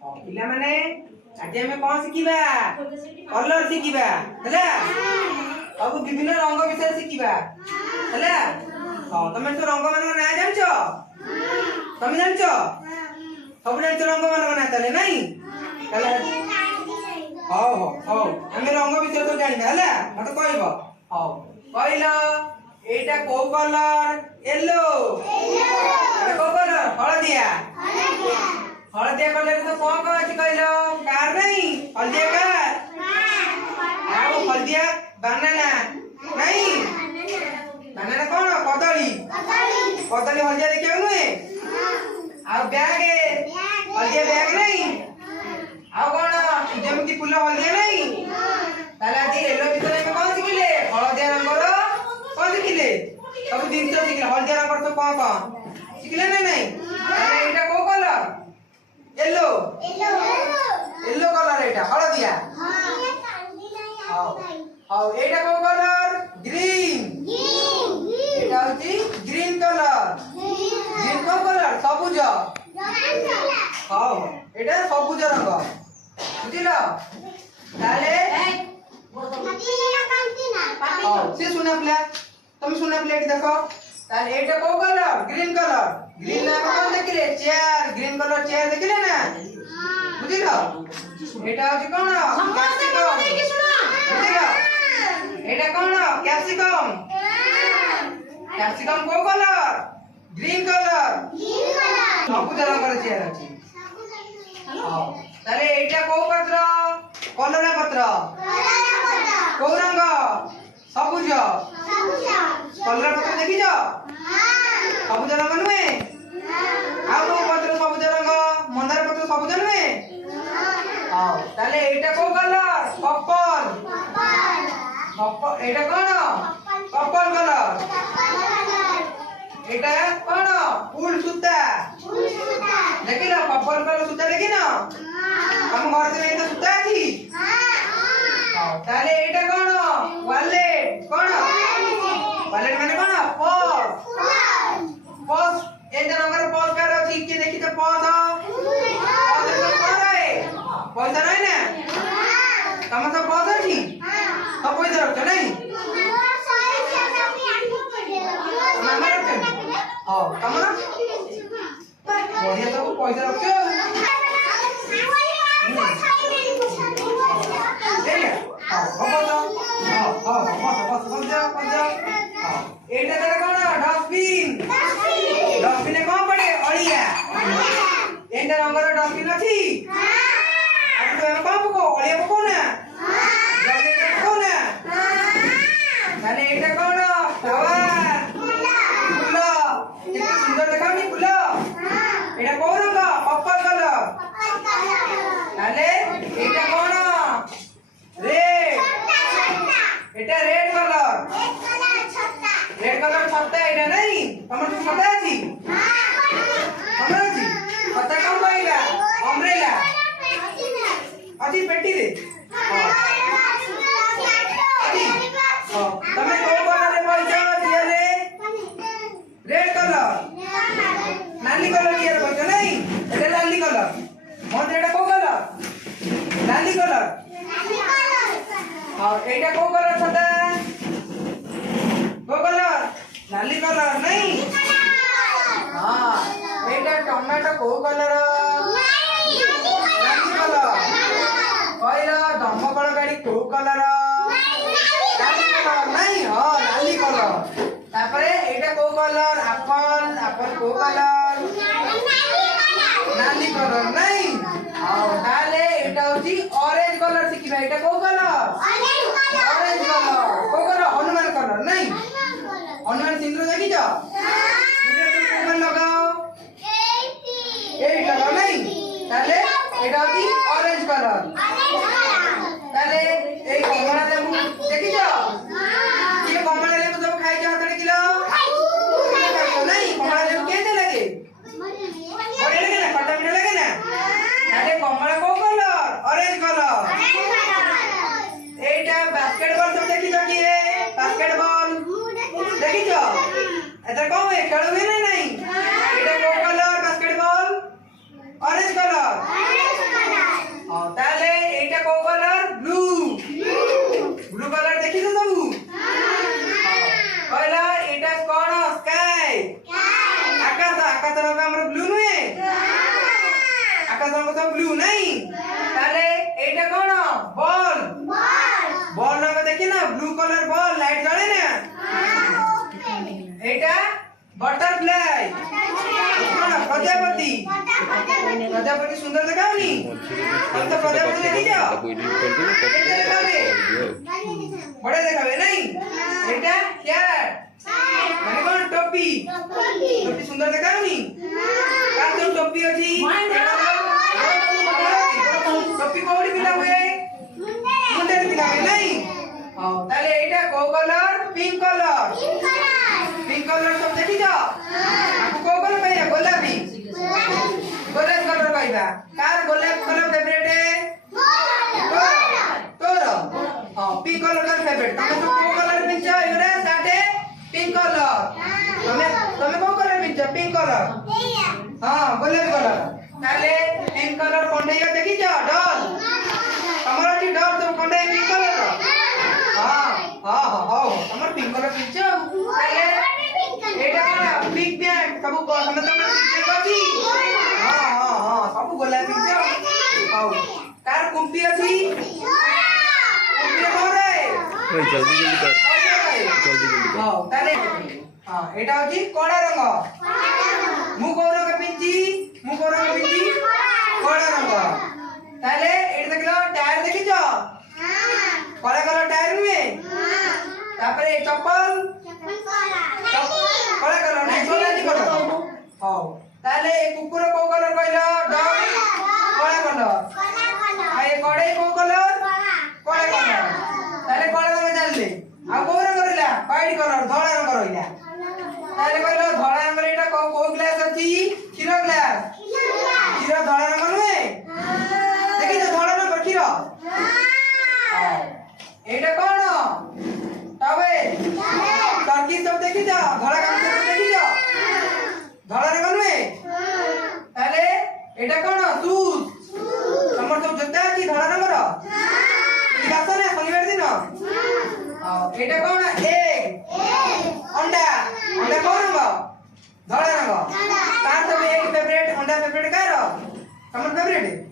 पिला माने आज हमें कौन शिखिबा कलर शिखिबा हैला अब विभिन्न रंग विषय शिखिबा हैला हां तमे तो रंग मान ना जानछो तमे जानछो सब जानछो रंग मान ना तले नहीं तले हां हां हां हमें रंग विषय तो जानिबा हैला मत कहबो हां कहलो एटा को कलर येलो एटा को कलर हळदिया हळदिया कलर तो कौन कौन अछि कहलो कार नहीं हळदिया कार आओ हळदिया बनाना नहीं बनाना कौन कदली कदली हळदिया देखियो नुए आ बैग हळदिया बैग नहीं आओ कौन जेमति फूल हळदिया नहीं ताले आज येलो भितर में कौन सिखिले हळदिया रंगर कौन सिखिले सब दिन तो सिखिले हळदिया रंगर तो कौन कौन सिखिले नहीं ताले एटा को कलर येलो येलो कलर एटा हळदिया हां एटा को कलर ग्रीन एटा होची ग्रीन कलर ग्रीन को कलर सबुज हां एटा सबुज रंग बुझिलो ताले से सुना प्ले तुम सुना प्ले देखो ताले एटा को कलर ग्रीन ना कौन देखिले चेयर ग्रीन कलर चेयर देखिले ना बुझिलो एटा होची कोन कैप्सिकम बुझिलो एटा कोन कैप्सिकम कैप्सिकम को कलर ग्रीन कलर सबुज रंग चेयर अछि हां ताले एटा को पत्र कलरा पत्र को रंग सबुज कलरा पत्र देखिजो सबुज रंग नुए आ को पत्र सबुज रंग मंदार पत्र सबुज नुए हां ताले एटा को कलर पर्पल एटा कोन पर्पल कलर एटा कोन फूल सूता देखिलो पर्पल कलर सूता देखिनो हम घर से नहीं तो सूता अछि हां ताले एटा कोन वॉलेट माने कोन पर्स एटा नंबर पर्स कर अछि के देखि त पर्स पैसा नहीं ना तम सब पर्स अछि सब पैसा रखछ नहीं हां तमरा बढ़िया सब पैसा रखछ एटा तेरा कोन डस्टबिन डस्टबिन कौन पड़े अड़िया एटा रंगर डस्टबिन अछि अब तो कौन पको अड़िया पको ना डस्टबिन पको ना माने एटा कोन फ्लावर फूल कितना सुंदर देखानी फूल एटा कोन रंग पर्पल कलर ताले एटा कोन रेड एटा रेड कलर छत्ता एटा नहीं हमर छत्ता अछि हमर अछि छत्ता कौन कहइला अम्ब्रेला अछि पेटी रे हां तमे को कलर रे पैसा दिया रे रेड कलर नाली कलर दिया रे पैसा नहीं एटा लाली कलर मोर एटा को कलर लाली कलर हां एटा को कलर छत्ता को कलर नाली कलर नहीं हां एटा टमाटो को कलर नाली कलर कहला धमकल गाड़ी को कलर नाली कलर नहीं हां नाली कलर तापरे एटा को कलर एप्पल को कलर नाली कलर नहीं हां ताले एटा होची ऑरेंज कलर सिकिबा एटा को कलर ऑरेंज कलर को कलर हनुमान कलर नहीं हनुमान सिंदूर देखी जा सिंदूर तुम लगाओ 8 लगाओ नहीं ताले एटा होची ऑरेंज कलर ताले ए कमला लेबू देखी जा ये कमला लेबू सब खाई जा हतड़े किलो नहीं कमला लेबू केते लगे बड़े लगे ना खट्टा मीठा लगे ना ताले कमला को कलर ऑरेंज कलर एटा बास्केटबॉल सब देखी जा की रे बास्केटबॉल देखी जा एतर कौन है खेल हुए नहीं एटा को कलर बास्केटबॉल ऑरेंज कलर सब ब्लू नहीं ताले एटा कोन बॉल बॉल रंग देखि ना ब्लू कलर बॉल लाइट जळे ना एटा बटरफ्लाई कोन प्रजापति प्रजापति सुंदर देखाउनी हम तो प्रजापति देखि जाओ बड़े देखावे नहीं एटा कैट माने कोन टोपी टोपी सुंदर देखाउनी का तो टोपी अछि टोपी कोडी पिला हुए मुंडे पिला हुए नहीं हां ताले एटा को कलर पिंक कलर सब देखि जाओ आपको को कलर पाइया गुलाबी गोलाप कलर पाइबा कार गोलाप कलर फेवरेट है तोर हां पिंक कलर का फेवरेट तमे तो को कलर पिंचा एगरा साटे पिंक कलर तमे को कलर पिंचा पिंक कलर हां गोलाप कलर ताले पिंक कलर कोंडेया देखि जाओ डॉल तमरा टी डॉल तो कोंडे पिंक कलर हां तमर पिंक कलर पिंचा ताले एटा पिंक बैग सबु को हम तो पिंक अछि हां सबु गोलाप पिंचा हां कार कुंपी अछि कुंपी कोरे ओए जल्दी कर हां ताले हां एटा अछि कोडा रंग मु को रंग पिंची कोडा रंग ताले एटा देखलो टायर देखि छ कोडा कलर टायर में तापरे चप्पल कोडा कलर नहीं सोनाली कलर हां ताले कुकुर को कलर कहलो डॉग कोडा कलर आए कोडे को कलर कोडा कलर ताले कोडा रंग जानले आ को रंग रहला व्हाइट कलर धोळा रंग रहला ताले कहलो धोळा रंग एटा को ग्लास अछि क्षीर ग्लास क्षीर धोळा रंग नुए देखि तो धोळा रंग क्षीर हां एटा कोन तबे टर्की सब देखि जा धोळा काम सब देखि जा धोळा रंग नुए ताले एटा कोन शूज हमर सब जता कि धोळा रंग रो गाछ ना शनिवार दिन हां एटा कोन एग अंडा कोन रंग धोळा रंग तार सब एक फेवरेट अंडा फेवरेट कार हमर फेवरेट